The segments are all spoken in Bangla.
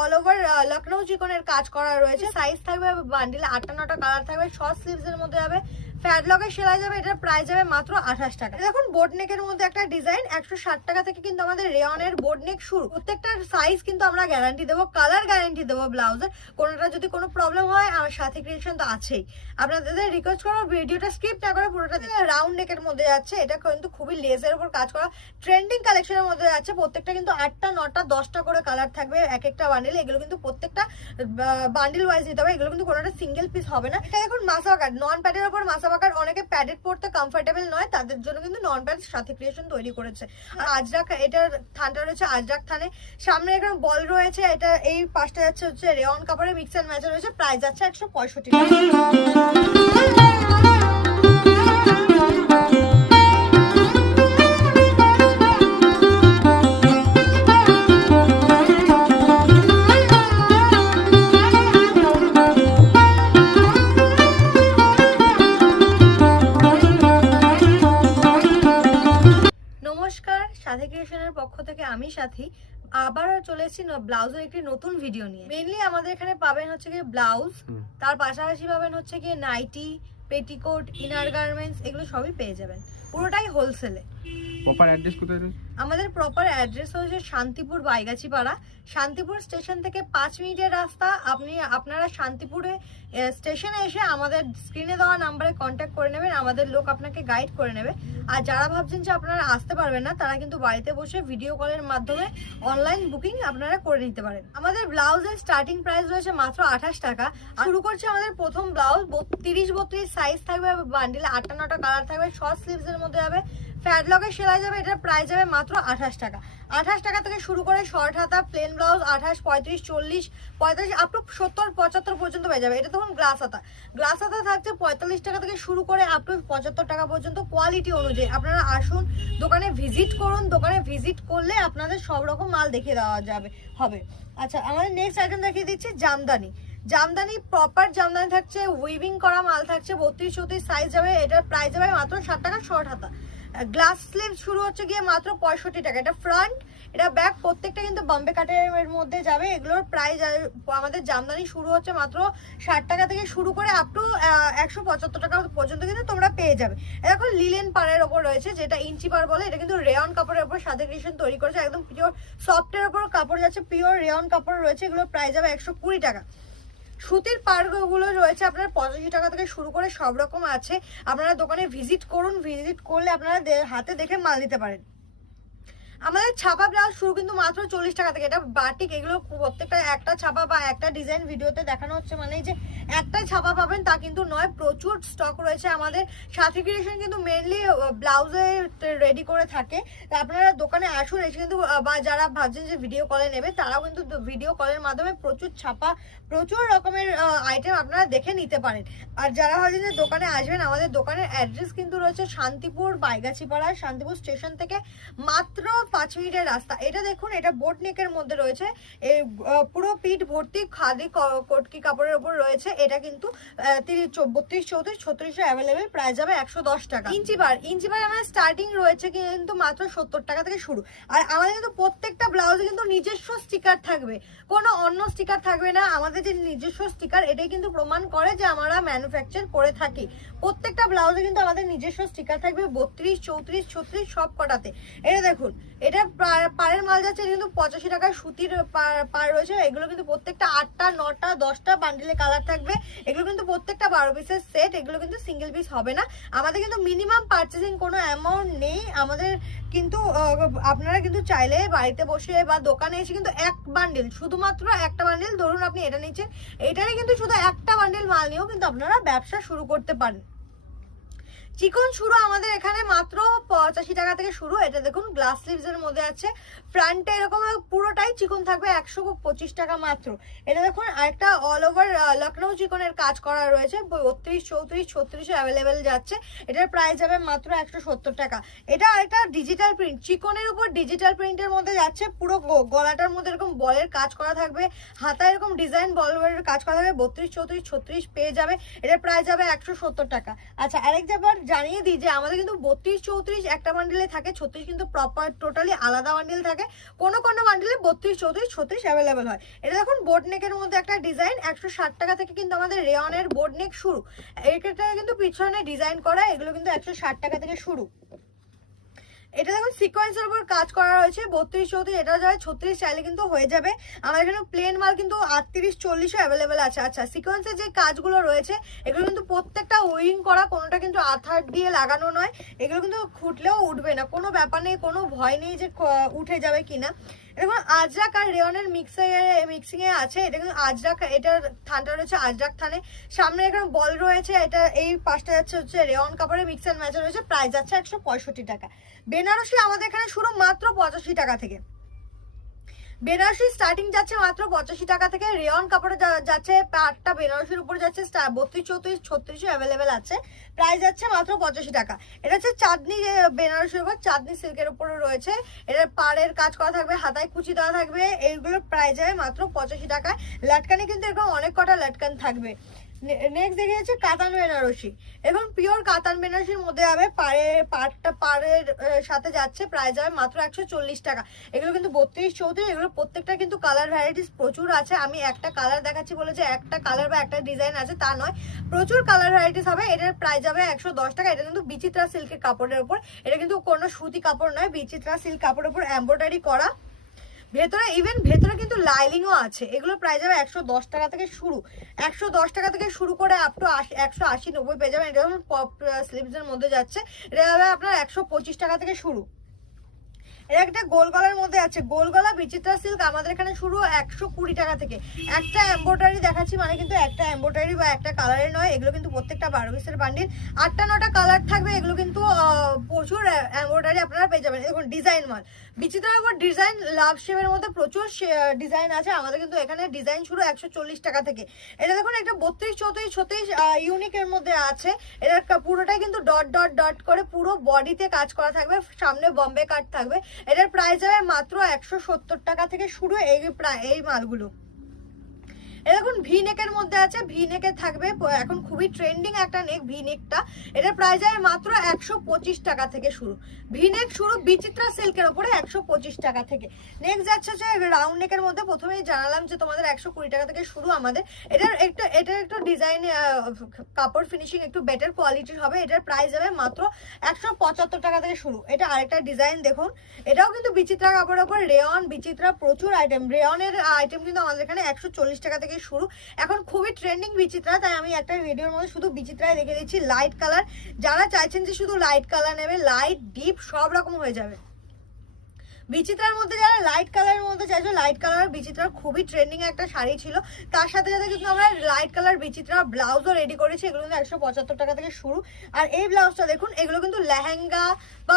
অল ওভার লখনৌ চিকনের কাজ করা রয়েছে। সাইজ থাকবে বান্ডিলে 8টা 9টা কালার থাকবে, শর্ট স্লিভস এর মধ্যে যাবে, ফ্যাডলকের সেলাই যাবে। এটার প্রাইস যাবে মাত্র 28 টাকা। দেখুন বোট নেকের মধ্যে একটা ডিজাইন 160 টাকা থেকে কিন্তু আমাদের রেয়নের বোট নেক শুরু। প্রত্যেকটা সাইজ কিন্তু আমরা গ্যারান্টি দেবো, কালার গ্যারান্টি দেবো ব্লাউজের। কোনোটা যদি কোনো প্রবলেম হয় আমার সাথে ক্রিয়েশন তো আছেই। আপনাদের রিকোয়েস্ট করবো ভিডিওটা স্কিপ না করে পুরোটা দেখে। রাউন্ড নেকের মধ্যে যাচ্ছে, এটা কিন্তু খুবই লেজের উপর কাজ করা ট্রেন্ডিং কালেকশনের মধ্যে যাচ্ছে। প্রত্যেকটা কিন্তু 8টা 9টা 10টা করে কালার থাকবে এক একটা বান্ডিল। এগুলো কিন্তু প্রত্যেকটা বান্ডিল ওয়াইজ নিতে হবে, এগুলো কিন্তু কোনোটা সিঙ্গেল পিস হবে না। এটা দেখুন মাসা কাট, নন প্যাডের উপর মাসা কাট। অনেকে প্যাডেড পড়তে কমফোর্টেবল নয়, তাদের জন্য কিন্তু নন প্যাড সাথে ক্রিয়েশন তৈরি করেছে। আর আজরাক, এটার থানটা রয়েছে আজরাক থানে, সামনে এখানে বল রয়েছে। এটা এই পাশটা যাচ্ছে হচ্ছে রেয়ন কাপড়ের মিক্স এন্ড ম্যাচ রয়েছে। প্রাইস যাচ্ছে 165 টাকা। নমস্কার, সাথী ক্রিয়েশনের পক্ষ থেকে আমি সাথী আবারও চলে এসেছি ব্লাউজের একটি নতুন ভিডিও নিয়ে। মেইনলি আমাদের এখানে পাবেন হচ্ছে গিয়ে ব্লাউজ, তার পাশাপাশি পাবেন হচ্ছে গিয়ে নাইটি, পেটিকোট, ইনার গার্মেন্টস, এগুলো সবই পেয়ে যাবেন পুরোটাই হোলসেলে। প্রপার অ্যাড্রেস কোথায় রয়েছে? আমাদের প্রপার অ্যাড্রেস হচ্ছে শান্তিপুর বাইগাছিপাড়া। শান্তিপুর স্টেশন থেকে 5 মিনিটের রাস্তা। আপনারা শান্তিপুরে স্টেশনে এসে আমাদের স্ক্রিনে দেওয়া নাম্বারে কন্ট্যাক্ট করে নেবেন, আমাদের লোক আপনাকে গাইড করে নেবে। আর যারা ভাবছেন যে আপনারা আসতে পারবেন না, তারা কিন্তু বাড়িতে বসে ভিডিও কলের মাধ্যমে অনলাইন বুকিং আপনারা করে নিতে পারেন। আমাদের ব্লাউজের স্টার্টিং প্রাইস রয়েছে মাত্র 28 টাকা। শুরু করছে আমাদের প্রথম ব্লাউজ 30-32 সাইজ থাকবে, বান্ডিলে 8টা 9টা কালার থাকবে, শর্ট স্লিভস এর মধ্যে যাবে, ফ্যাডলকের সেলাই যাবে। এটার প্রাইস যাবে মাত্র 28 টাকা। 28 টাকা থেকে শুরু করে শর্ট হাতা প্লেন ব্লাউজ 28, 35, 40, 45 আপ টু 70, 75 পর্যন্ত পেয়ে যাবে। এটা তখন গ্লাস হাতা। গ্লাস হাতা থাকছে 45 টাকা থেকে শুরু করে আপ টু 75 টাকা পর্যন্ত, কোয়ালিটি অনুযায়ী। আপনারা আসুন, দোকানে ভিজিট করুন। দোকানে ভিজিট করলে আপনাদের সব রকম মাল দেখিয়ে দেওয়া হবে। আচ্ছা, আমাদের নেক্সট আইটেম দেখিয়ে দিচ্ছি জামদানি। জামদানি প্রপার জামদানি থাকছে, উইভিং করা মাল থাকছে, 32-34 সাইজ যাবে। এটার প্রাইস যাবে মাত্র 60 টাকা। শর্ট হাতা গ্লাস স্লিভ শুরু হচ্ছে গিয়ে মাত্র 65 টাকা। এটা ফ্রন্ট, এটা ব্যাক, প্রত্যেকটা কিন্তু বম্বে কাটের মধ্যে যাবে। এগুলোর প্রাইস আমাদের জামদানি শুরু হচ্ছে মাত্র 60 টাকা থেকে শুরু করে আপ টু 175 টাকা পর্যন্ত কিন্তু তোমরা পেয়ে যাবে। এখন লিলেন পাড়ের ওপর রয়েছে, যেটা ইঞ্চি পাড় বলে। এটা কিন্তু রেয়ন কাপড়ের ওপর সাথে ক্রিয়েশন তৈরি করেছে, একদম পিওর সফটের ওপর কাপড় যাচ্ছে, পিওর রেয়ন কাপড় রয়েছে। এগুলোর প্রাইস যাবে 120 টাকা। সুতির পাড়গুলো রয়েছে আপনার 85 টাকা থেকে শুরু করে সব রকম আছে। আপনারা দোকানে ভিজিট করুন, ভিজিট করলে আপনারা হাতে দেখে মাল নিতে পারেন। আমাদের ছাপা ব্লাউজ শুরু কিন্তু মাত্র 40 টাকা থেকে। এটা বাটিক, এগুলো প্রত্যেকটা একটা ছাপা বা একটা ডিজাইন ভিডিওতে দেখানো হচ্ছে, মানে যে একটা ছাপা পাবেন তা কিন্তু নয়, প্রচুর স্টক রয়েছে। আমাদের সাথী ক্রিয়েশন কিন্তু মেইনলি ব্লাউজে রেডি করে থাকে। আপনারা দোকানে আসুন, এসে কিন্তু বা যারা ভাবছেন যে ভিডিও কলে নেবে, তারাও কিন্তু ভিডিও কলের মাধ্যমে প্রচুর ছাপা, প্রচুর রকমের আইটেম আপনারা দেখে নিতে পারেন। আর যারা ভাবছেন যে দোকানে আসবেন, আমাদের দোকানের অ্যাড্রেস কিন্তু রয়েছে শান্তিপুর বাইগাছিপাড়া। শান্তিপুর স্টেশন থেকে মাত্র 5 মিনিটের রাস্তা। এটা দেখুন, এটা বোট নেকের মধ্যে রয়েছে, এই পুরো পিঠ ভর্তি খাদি কটকি কাপড়ের উপর রয়েছে। এটা কিন্তু 32-34-36 অ্যাভেলেবেল। প্রাইস যাবে 110 টাকা। ইঞ্চি বার আমাদের স্টার্টিং রয়েছে কিন্তু মাত্র 70 টাকা থেকে শুরু। আর আমাদের কিন্তু প্রত্যেকটা ব্লাউজে কিন্তু নিজস্ব স্টিকার থাকবে, কোনো অন্য স্টিকার থাকবে না। আমাদের যে নিজস্ব স্টিকার, এটাই কিন্তু প্রমাণ করে যে আমরা ম্যানুফ্যাকচার করে থাকি। প্রত্যেকটা ব্লাউজে কিন্তু আমাদের নিজস্ব স্টিকার থাকবে, 32, 34, 36 সব কটাতে। এটা দেখুন, এটা পাড়ের মাল যাচ্ছে কিন্তু 85 টাকায় সুতির পাড় রয়েছে। এগুলো কিন্তু প্রত্যেকটা 8টা 9টা 10টা বান্ডিলে কালার থাকবে। এগুলো কিন্তু প্রত্যেকটা 12 পিসের সেট, এগুলো কিন্তু সিঙ্গেল পিস হবে না। আমাদের কিন্তু মিনিমাম পারচেসিং কোনো অ্যামাউন্ট নেই আমাদের, কিন্তু আপনারা কিন্তু চাইলে বাড়িতে বসে বা দোকানে এসে কিন্তু এক বান্ডিল, শুধুমাত্র একটা বান্ডিল, ধরুন আপনি এটা নিচ্ছেন, এটারই কিন্তু শুধু একটা বান্ডিল মাল নিয়েও কিন্তু আপনারা ব্যবসা শুরু করতে পারেন। চিকন শুরু আমাদের এখানে মাত্র 85 টাকা থেকে শুরু। এটা দেখুন গ্লাস স্লিভস এর মধ্যে আছে, ফ্রন্টে এরকম পুরোটাই চিকন থাকবে, 125 টাকা মাত্র। এটা দেখুন আরেকটা অল ওভার লখনৌ চিকনের কাজ করা রয়েছে, 32-34-36 অ্যাভেলেবেল যাচ্ছে। এটার প্রাইস যাবে মাত্র 170 টাকা। এটা আরেকটা ডিজিটাল প্রিন্ট, চিকনের উপর ডিজিটাল প্রিন্টের মধ্যে যাচ্ছে। পুরো গলাটার মধ্যে এরকম বলের কাজ করা থাকবে, হাতা এরকম ডিজাইন বলের কাজ করা থাকবে, 32-34-36 পেয়ে যাবে। এটার প্রাইস যাবে 170 টাকা। আচ্ছা, আরেক জানিয়ে দিই যে আমাদের কিন্তু 32-34 একটা বান্ডিলে থাকে, 36 কিন্তু প্রপার টোটালি আলাদা বান্ডিল থাকে। কোনো কোনো বান্ডিলে 32-34-36 অ্যাভেলেবেল হয়। এটা দেখুন বোট নেকের মধ্যে একটা ডিজাইন, 160 টাকা থেকে কিন্তু আমাদের রেয়নের বোট নেক শুরু। এটা কিন্তু পিছনে ডিজাইন করা, এগুলো কিন্তু 160 টাকা থেকে শুরু। এটা দেখুন সিকোয়েন্সের উপর কাজ করা রয়েছে, 32-34, এটা যায় 36 চাইলে কিন্তু হয়ে যাবে। আমার এখানে প্লেন মাল কিন্তু 38-40 অ্যাভেলেবেল আছে। আচ্ছা, সিকোয়েন্সের যে কাজগুলো রয়েছে এগুলো কিন্তু প্রত্যেকটা উইং করা, কোনোটা কিন্তু আঠার দিয়ে লাগানো নয়। এগুলো কিন্তু খুঁটলেও উঠবে না, কোনো ব্যাপার নেই, কোনো ভয় নেই যে উঠে যাবে কিনা। দেখুন আজরাক আর রেয়নের মিক্সিং এ আছে। এটা কিন্তু আজরাক, এটার থানটা রয়েছে আজরাক থানে, সামনে এখানে বল রয়েছে। এটা এই পাশটা যাচ্ছে হচ্ছে রেয়ন কাপড়ের মিক্স এন্ড ম্যাচ রয়েছে, প্রাইস যাচ্ছে 165 টাকা। বেনারসি আমাদের এখানে শুরু মাত্র 85 টাকা থেকে, বেনারসি স্টার্টিং যাচ্ছে মাত্র 85 টাকা থেকে। রেয়ন কাপড়ে যাচ্ছে পাটটা বেনারসির উপরে যাচ্ছে 32-34-36 অ্যাভেলেবেল আছে, প্রাইস যাচ্ছে মাত্র 85 টাকা। এটা হচ্ছে চাঁদনি বেনারসির উপর, চাঁদনি সিল্কের উপরে রয়েছে। এটার পাড়ের কাজ করা থাকবে, হাতায় কুচি দেওয়া থাকবে, এইগুলোর প্রাইস যাবে মাত্র 85 টাকায়। লাটকানি কিন্তু এরকম অনেক কটা লাটকান থাকবে। নেক্সট দেখে যাচ্ছে কাতান বেনারসি। এখন পিওর কাতান বেনারসির মধ্যে যাবে, পাড়ের সাথে যাচ্ছে, প্রাইস যাবে মাত্র 140 টাকা। এগুলো কিন্তু 32-34, এগুলো প্রত্যেকটা কিন্তু কালার ভ্যারাইটিস প্রচুর আছে। আমি একটা কালার দেখাচ্ছি বলে যে একটা কালার বা একটা ডিজাইন আছে তা নয়, প্রচুর কালার ভ্যারাইটিস হবে। এটার প্রাইস যাবে 110 টাকা। এটা কিন্তু বিচিত্রা সিল্কের কাপড়ের উপর, এটা কিন্তু কোনো সুতি কাপড় নয়, বিচিত্রা সিল্ক কাপড়ের উপর এমব্রয়ডারি করা। ভেতরে ইভেন ভেতরে কিন্তু লাইলিংও আছে। এগুলো প্রাইস যাবে 110 টাকা থেকে শুরু, 110 টাকা থেকে শুরু করে আপ টু 180-90 পেয়ে যাবেন। এটা যেমন পপ স্লিভস এর মধ্যে যাচ্ছে, এটা যাবে আপনার 125 টাকা থেকে শুরু। এটা একটা গোল গলার মধ্যে আছে, গোল গলা বিচিত্রা সিল্ক আমাদের এখানে শুরু 120 টাকা থেকে। একটা এমব্রয়ডারি দেখাচ্ছি মানে কিন্তু একটা এমব্রয়ডারি বা একটা কালারের নয়, এগুলো কিন্তু প্রত্যেকটা 12 পিসের বান্ডিল, 8টা-9টা কালার থাকবে। এগুলো কিন্তু প্রচুর এমব্রয়ডারি আপনারা পেয়ে যাবেন। দেখুন ডিজাইন মাল, বিচিত্রার উপর ডিজাইন, লাভ শেপের মধ্যে প্রচুর ডিজাইন আছে। আমাদের কিন্তু এখানে ডিজাইন শুরু 140 টাকা থেকে। এটা দেখুন একটা 32-34-36 ইউনিকের মধ্যে আছে। এটা পুরোটাই কিন্তু ডট ডট ডট করে পুরো বডিতে কাজ করা থাকবে, সামনে বম্বে কাট থাকবে। এটার প্রাইস যাবে মাত্র 170 টাকা থেকে শুরু এই মালগুলো। এরকম ভি নেকের মধ্যে আছে, ভি নেকে থাকবে, এখন খুবই ট্রেন্ডিং একটা নেক ভি নেকটা। এটার প্রাইস যাবে মাত্র 125 টাকা থেকে শুরু। ভি নেক শুরু বিচিত্রা সিল্কের উপরে 125 টাকা থেকে। নেক্সট যাচ্ছে যে রাউন্ড নেকের মধ্যে, প্রথমেই জানালাম যে তোমাদের 120 টাকা থেকে শুরু আমাদের। এটার একটু ডিজাইন কাপড় ফিনিশিং একটু বেটার কোয়ালিটির হবে। এটার প্রাইস যাবে মাত্র 175 টাকা থেকে শুরু। এটা আরেকটা ডিজাইন দেখুন, এটাও কিন্তু বিচিত্রা কাপড়ের উপর রেয়ন, বিচিত্রা প্রচুর আইটেম, রেয়নের আইটেম কিন্তু আমাদের এখানে 140 টাকা থেকে শুরু। এখন খুবই ট্রেন্ডিং বিচিত্রা, তাই আমি একটা ভিডিওর মধ্যে শুধু বিচিত্রায় দেখে দিচ্ছি লাইট কালার। যারা চাইছেন যে শুধু লাইট কালার নেবে, লাইট ডিপ সব রকম হয়ে যাবে। বিচিত্রার মধ্যে যারা লাইট কালারের মধ্যে চাইছো, লাইট কালার বিচিত্রার খুবই ট্রেন্ডিং একটা শাড়ি ছিল, তার সাথে সাথে কিন্তু আমরা লাইট কালার বিচিত্রা ব্লাউজও রেডি করেছি। এগুলো কিন্তু 175 টাকা থেকে শুরু। আর এই ব্লাউজটা দেখুন, এগুলো কিন্তু লেহেঙ্গা বা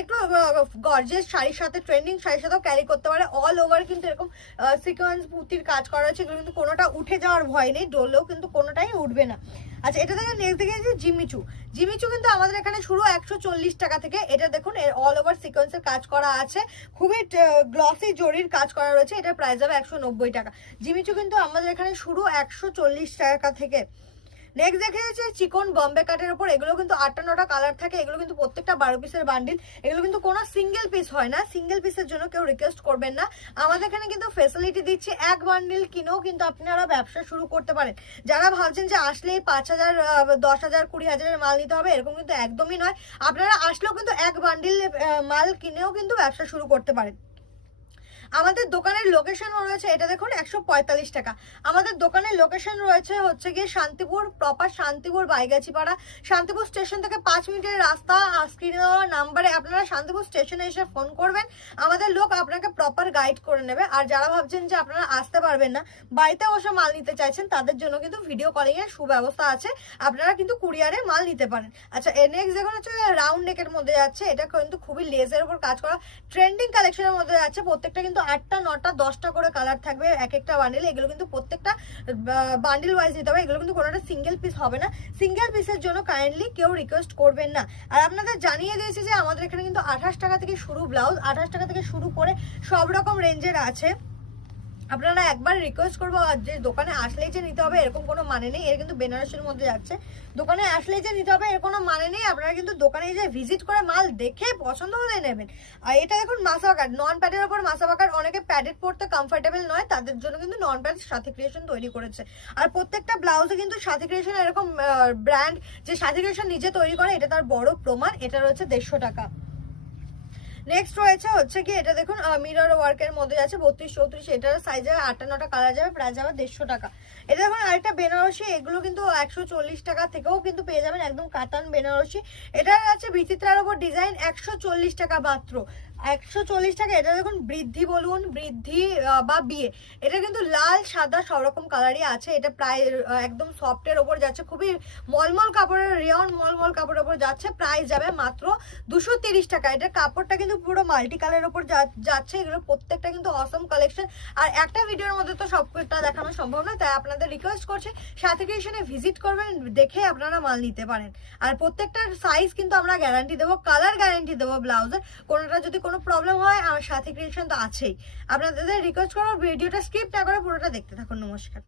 একটু গর্জিয়াস শাড়ির সাথে, ট্রেন্ডিং শাড়ির সাথেও ক্যারি করতে পারে। অল ওভার কিন্তু এরকম সিকোয়েন্স পুঁতির কাজ করা আছে। এগুলো কিন্তু কোনোটা উঠে যাওয়ার ভয় নেই, ডললেও কিন্তু কোনোটাই উঠবে না। আচ্ছা, এটা থেকে নেক্সট দেখে নিচ্ছি জিমিচু। জিমিচু কিন্তু আমাদের এখানে শুরু 140 টাকা থেকে। এটা দেখুন অল ওভার সিকোয়েন্সের কাজ করা আছে, খুবই গ্লসি জরির কাজ করা রয়েছে। এটার প্রাইস যাবে 190 টাকা। জিমিচু কিন্তু আমাদের এখানে শুরু 140 টাকা থেকে। নেক্সট দেখে যাচ্ছে চিকন বম্বে কাটের উপর, এগুলো কিন্তু 8টা-9টা কালার থাকে। এগুলো কিন্তু প্রত্যেকটা 12 পিসের বান্ডিল। এগুলো কিন্তু কোনো সিঙ্গেল পিস হয় না, সিঙ্গেল পিসের জন্য কেউ রিকোয়েস্ট করবেন না। আমাদের এখানে কিন্তু ফেসিলিটি দিচ্ছি, এক বান্ডিল কিনেও কিন্তু আপনারা ব্যবসা শুরু করতে পারেন। যারা ভাবছেন যে আসলেই 5,000, 10,000, 20,000 মাল নিতে হবে, এরকম কিন্তু একদমই নয়। আপনারা আসলেও কিন্তু এক বান্ডিল মাল কিনেও কিন্তু ব্যবসা শুরু করতে পারেন। আমাদের দোকানের লোকেশনও রয়েছে, এটা দেখুন 145 টাকা। আমাদের দোকানের লোকেশন রয়েছে হচ্ছে গিয়ে শান্তিপুর, প্রপার শান্তিপুর বাইগাছিপাড়া। শান্তিপুর স্টেশন থেকে 5 মিনিটের রাস্তা। স্ক্রিনে দেওয়া নাম্বারে আপনারা শান্তিপুর স্টেশনে এসে ফোন করবেন, আমাদের লোক আপনাকে প্রপার গাইড করে নেবে। আর যারা ভাবছেন যে আপনারা আসতে পারবেন না, বাড়িতে বসে মাল নিতে চাইছেন, তাদের জন্য কিন্তু ভিডিও কলিং এর সুব্যবস্থা আছে, আপনারা কিন্তু কুরিয়ারে মাল নিতে পারেন। আচ্ছা, নেক্সট দেখুন হচ্ছে রাউন্ড নেকের মধ্যে যাচ্ছে। এটা কিন্তু খুবই লেজের উপর কাজ করা ট্রেন্ডিং কালেকশনের মধ্যে যাচ্ছে। প্রত্যেকটা কিন্তু 8টা-9টা-10টা করে কালার থাকবে এক একটা বান্ডিল। এগুলো কিন্তু প্রত্যেকটা বান্ডিল ওয়াইজ নিতে হবে, এগুলো কিন্তু কোনোটা সিঙ্গেল পিস হবে না। সিঙ্গেল পিসের জন্য কাইন্ডলি কেউ রিকোয়েস্ট করবেন না। আর আপনাদের জানিয়ে দিয়েছি যে আমাদের এখানে কিন্তু 28 টাকা থেকে শুরু ব্লাউজ, 28 টাকা থেকে শুরু করে সব রকম রেঞ্জের আছে। আপনারা একবার রিকোয়েস্ট করবো, আর যে দোকানে আসলেই যে নিতে হবে এরকম কোনো মানে নেই। এর কিন্তু বেনারসির মধ্যে যাচ্ছে, দোকানে আসলেই যে নিতে হবে এর কোনো মানে নেই। আপনারা কিন্তু দোকানে যে ভিজিট করে মাল দেখে পছন্দ হলে নেবেন। আর এটা দেখুন মাসাবাকার, নন প্যাডের ওপর মাসাবাকার। অনেকে প্যাডেড পরতে কমফোর্টেবল নয়, তাদের জন্য কিন্তু নন প্যাড সাথী ক্রিয়েশন তৈরি করেছে। আর প্রত্যেকটা ব্লাউজে কিন্তু সাথী ক্রিয়েশন এরকম ব্র্যান্ড, যে সাথী ক্রিয়েশন নিজে তৈরি করে, এটা তার বড় প্রমাণ। এটা রয়েছে 150 টাকা। নেক্সট রয়েছে হচ্ছে কি, এটা দেখুন মিরর ওয়ার্কের মধ্যে আছে 32-34, এটার সাইজ যাবে 8-9টা কালার যাবে, প্রাইস যাবে 150 টাকা। এটা দেখুন আরেকটা বেনারসি, এগুলো কিন্তু 140 টাকা থেকেও কিন্তু পেয়ে যাবেন, একদম কাতান বেনারসি। এটা আছে বিচিত্রার উপর ডিজাইন, 140 টাকা মাত্র, 140 টাকা। এটা দেখুন বৃদ্ধি বলুন, বৃদ্ধি বা বিয়ে, এটা কিন্তু লাল সাদা সব রকম কালারই আছে। এটা প্রায় একদম সফটের ওপর যাচ্ছে, খুবই মলমল কাপড়ের, রেয়ন মলমল কাপড়ের ওপর যাচ্ছে, প্রাইস যাবে মাত্র 230 টাকা। এটা কাপড়টা কিন্তু পুরো মাল্টি কালারের ওপর যাচ্ছে। এগুলো প্রত্যেকটা কিন্তু অসম কালেকশন। আর একটা ভিডিওর মধ্যে তো সবটা দেখানো সম্ভব নয়, তাই আপনাদের রিকোয়েস্ট করছি সাথী ক্রিয়েশনে ভিজিট করবেন, দেখে আপনারা মাল নিতে পারেন। আর প্রত্যেকটার সাইজ কিন্তু আমরা গ্যারান্টি দেবো, কালার গ্যারান্টি দেবো ব্লাউজের। কোনোটা যদি কোনো প্রবলেম হয় আমার সাথী ক্রিয়েশন তো আছেই। আপনাদের রিকোয়েস্ট করবো ভিডিওটা স্কিপ না করে পুরোটা দেখতে থাকুন। নমস্কার।